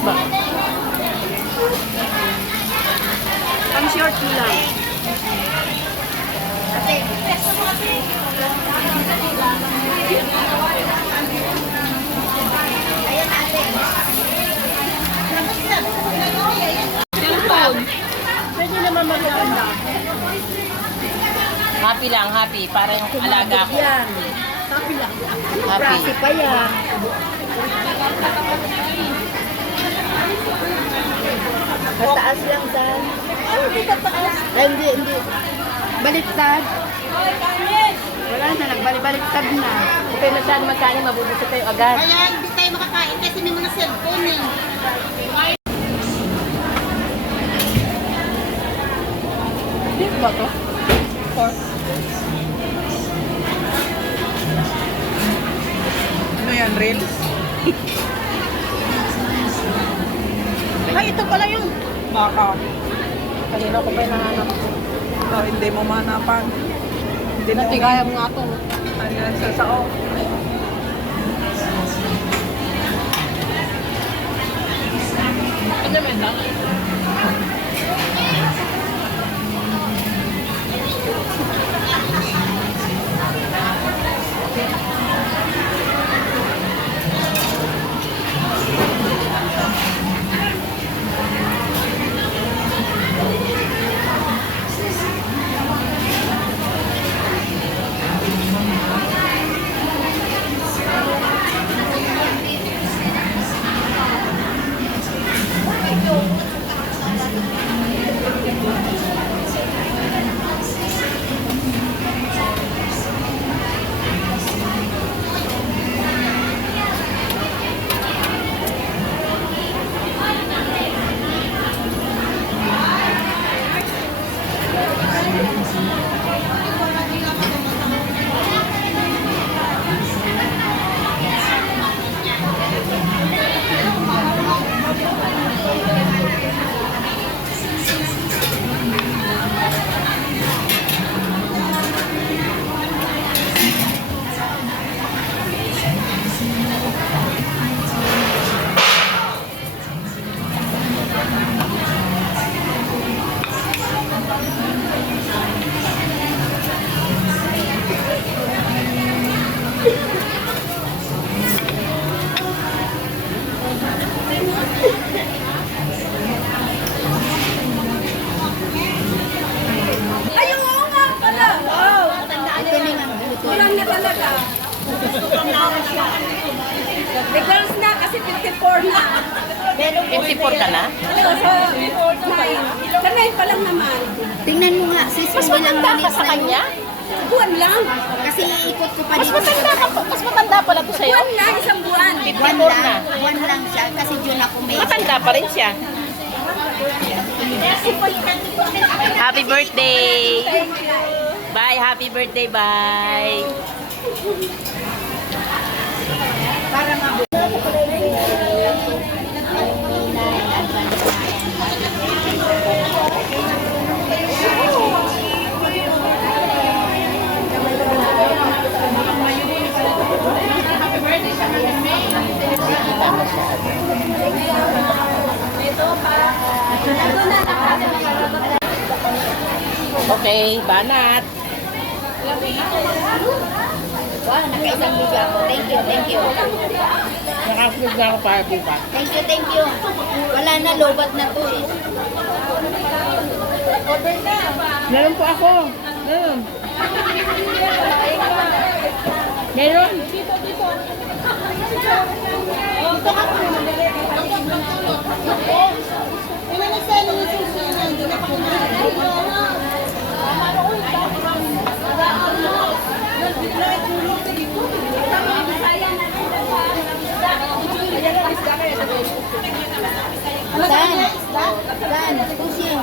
Ba? Pang short lang. Cellphone. Pwede naman maganda. Happy lang, happy. Para yung alaga ko. Yan. Happy lang. Happy. Klase pa yan. Mataas lang saan? Ay, hindi tataas. Ay, hindi. Baliktad. Wala na, nagbalik-baliktad na. Kung kayo masyadong magkain, mabubusog kayo agad. Kaya hindi tayo makakain kasi may mga cellphone eh. Dito ba to? Or? Ano yan, reels? Ay, ito pala yun. Baka. Kanina ko pa yung nahanap. Oh, hindi mo mahanapan. Hindi mo Natigaya mo nga ito. Ano yan sa sao? Ano naman lang? May girls na kasi 54 na. 54 ka na? Ito sa 9. Sa 9 pa lang naman. Tingnan mo nga, sis, Mas kung ilang matanda ka minutes sa na yun. kanya? Buwan lang. Kasi iikot ko pa Mas dito. matanda ka pa. Mas matanda pala to sa'yo. Buwan lang, isang buwan. 54 na. Buwan lang siya, kasi June ako may... Matanda pa rin siya. Happy birthday! Bye! Happy birthday! Bye! Para Okay, banat. Wow, nakaisang video ako. Thank you, thank you. Nakasunod na ako para bukas. Thank you. Wala na, lobat na to eh. Meron po ako. Meron. Dan, pushing.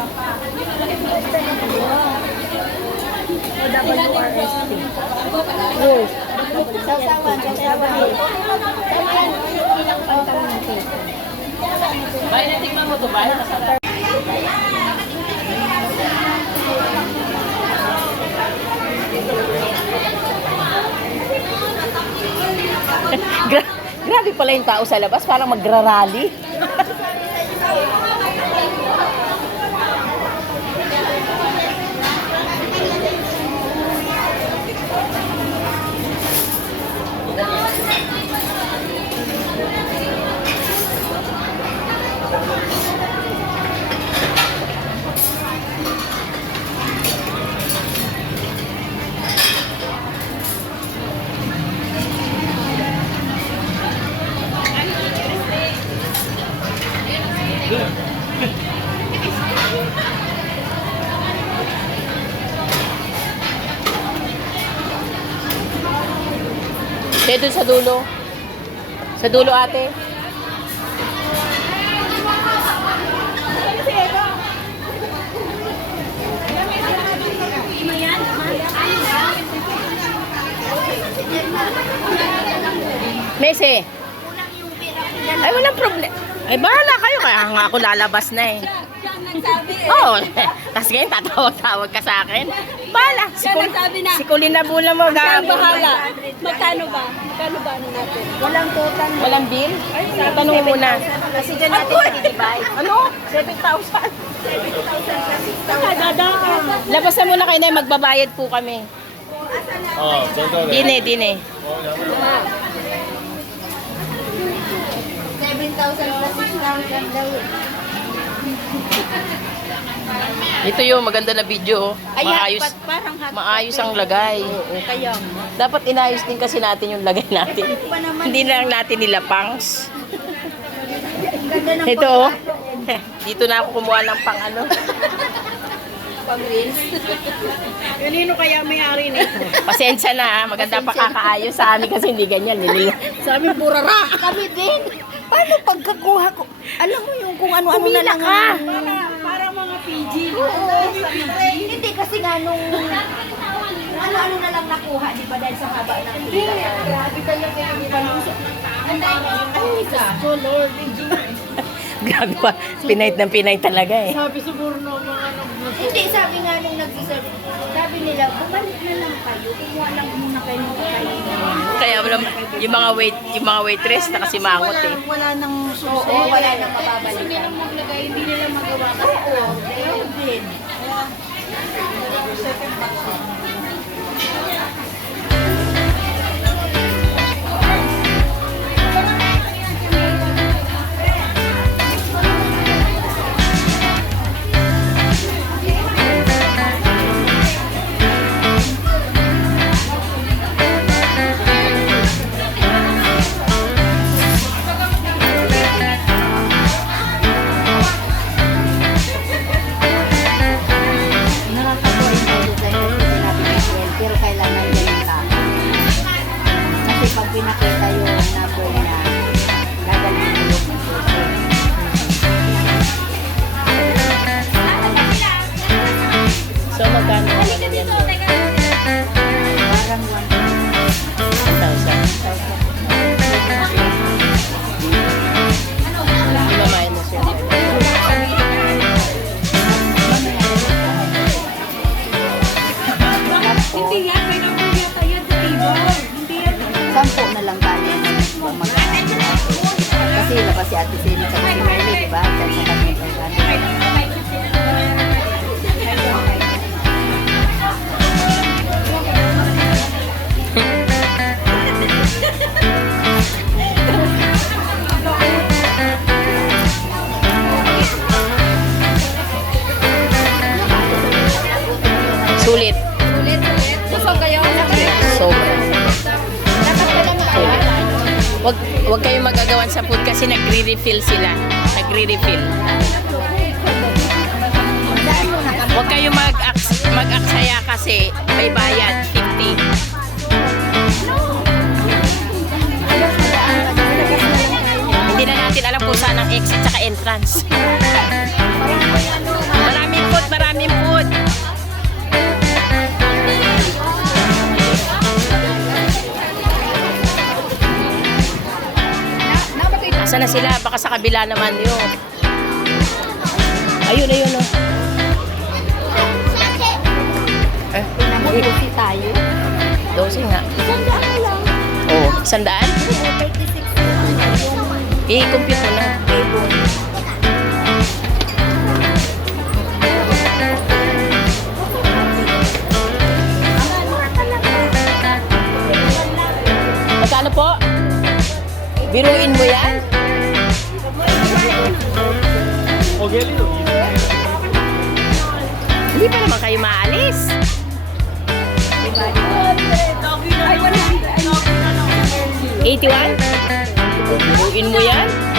Sausawan. Bahay na tingnan mo to. Bahay na sa Grabe pala yung tao sa labas, parang magra-rally. Kaya dun sa dulo. Sa dulo, ate. Mese. Ay, walang problema. Ay, bahala kayo. Kaya nga ako lalabas na eh. Oo. Tapos ngayon, tatawag-tawag ka sa akin. Bahala. Si Colin na bula mo. Bahala. Magkano ba? Magkano ba ano natin? Walang total. Walang bill? Tanong muna. Kasi dyan natin i-divide. Ano? 7,000. Dadaan. Labasan muna kayo na magbabayad po kami. Dine. 7,000 plus 6,000 daw. Ito yung maganda na video. Maayos. Parang hot. Maayos ang lagay. Kaya Dapat inayos din kasi natin yung lagay natin. Hindi na lang natin nila pangs. Ganda ng Ito oh. Dito na ako kumuha ng pang ano. pag-reels. kanino kaya may-ari nito? Pasensya na, maganda pa kakaayos sa amin kasi hindi ganyan. Sabi purara. Kami din. Paano pagkakuha ko? Alam mo yung kung ano-ano na lang. Para mga PG. Hindi kasi nga nung ano-ano na lang nakuha, di ba dahil sa haba ng pila. Grabe kayo kayo palusot. Ang dahil ay isa. So Lord, Grabe pa, pinay talaga eh. sabi siguro ng mga Hindi, sabi nga nung nagsasabi, sabi nila, bumalik na lang kayo, kumuha lang muna kayo ng kakainin. Kaya wala, yung mga waitress nakasimangot eh. wala nang Oo, wala nang mababalik. Hindi nang maglagay, hindi nila magawa. Kasi Oo, din. Nakakatawa yung tayo dahil hindi natin i-share, pero kailangan yan ang tao. Kasi pag pinakita yung number niya, gagaling mo yung susunod. So magkano naman yan mo? Parang 1,000. Hindi ma-minus yun. hindi yan, may nakuha tayo sa table. Hindi yan. 10 na lang tayo kung magkano. Kasi labas si Ate Sina sa si Merly, di ba? At sa kami Sulit. Gusto kayo? Sobra. Sulit. Wag kayong magagawan sa food kasi nagre-refill sila. Nagre-refill. Wag kayong mag-aksaya kasi may bayad, 50. Hindi na natin alam kung saan ang exit saka entrance. Maraming food. Asa na sila? Baka sa kabila naman yun. Ayun, oh. Pinamabuti tayo. 12 nga. Isang daan lang. Oh, 100? Oo, 36 lang. I-compute mo na. Magkano po? Biruin mo yan? Hindi pa naman kayo maalis. Ay, 100. 81? Biruin mo yan?